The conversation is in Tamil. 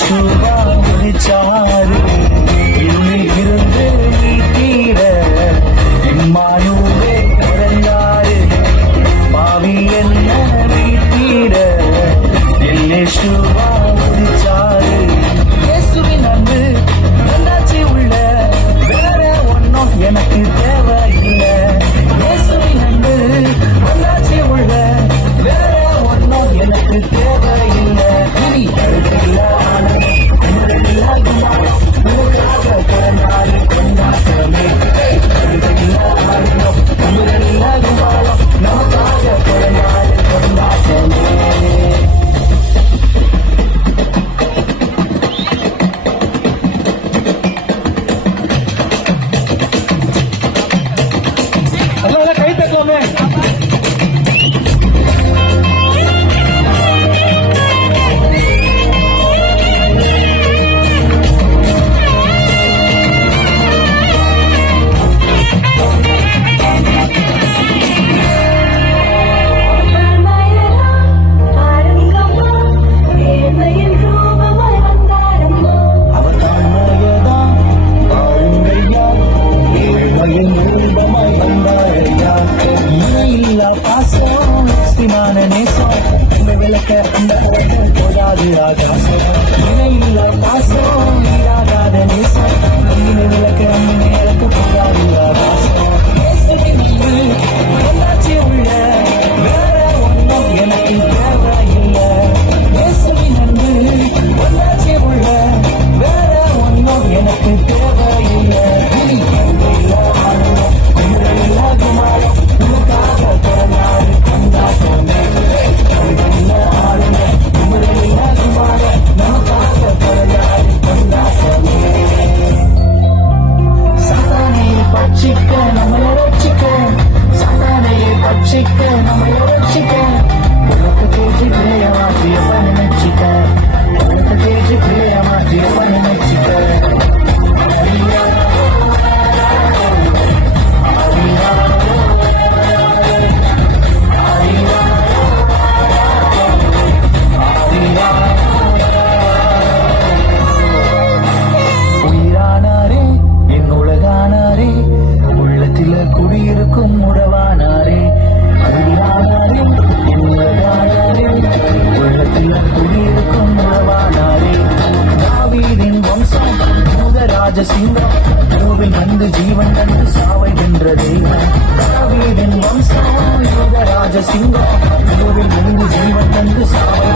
யேசுவா விழிச்சாரு என்னில் இருந்து மீட்டீர இம்மானுவே பிறந்தாரு பாவி என்ன மீட்டீர என் யேசுவா விழிச்சாரு இயேசுவின் அன்பு நல்லாட்சி உள்ள வேற ஒன்னும் எனக்கு தேவையில்லை இயேசுவின் அன்பு நல்லாட்சி உள்ள வேற ஒன்னும் எனக்கு தேவையில்லை இனி அருகில்ல கை தட்டுவோமே அந்த போதாது ஆகாசம் இணையில்ல பாசம் நீராகாத நேசம் நீன விளக்க நேரத்து போதாது ஆகாசம் நல்லாட்சி உள்ள வேற ஒன்றும் எனக்கு தேவையில்லை இயேசுவின் அன்பு நல்லாட்சி உள்ள வேற ஒன்றும் எனக்கு தேவையில்லை குமாரம் உனக்காக பிறந்தாரு கொண்டாட்டமே பட்சிக்க நம்மளை ரட்சிக்க சாத்தானையை பட்சிக்க நம்மளை ரட்சிக்க உனக்கு தேடி பிள்ளைய மாற்றியப்ப நினைச்சிக்க உனக்கு தேடி பிள்ளைய மாற்றியப்ப நினைச்சிக்க உயிரானாரே என் உலகானாரே உள்ளத்தில குடியிருக்கும் உறவானாரே உயிரானாரே என் உலகானாரே உள்ளத்தில குடியிருக்கும் உறவானாரே தாவீதின் வம்சம் யூதராஜ சிங்கம் கோவில் வந்து ஜீவன் தந்து சாவை வென்றதே தாவீதின் வம்சம் யூதராஜ சிங்கம் கோவில் வந்து ஜீவன் தந்து சாவை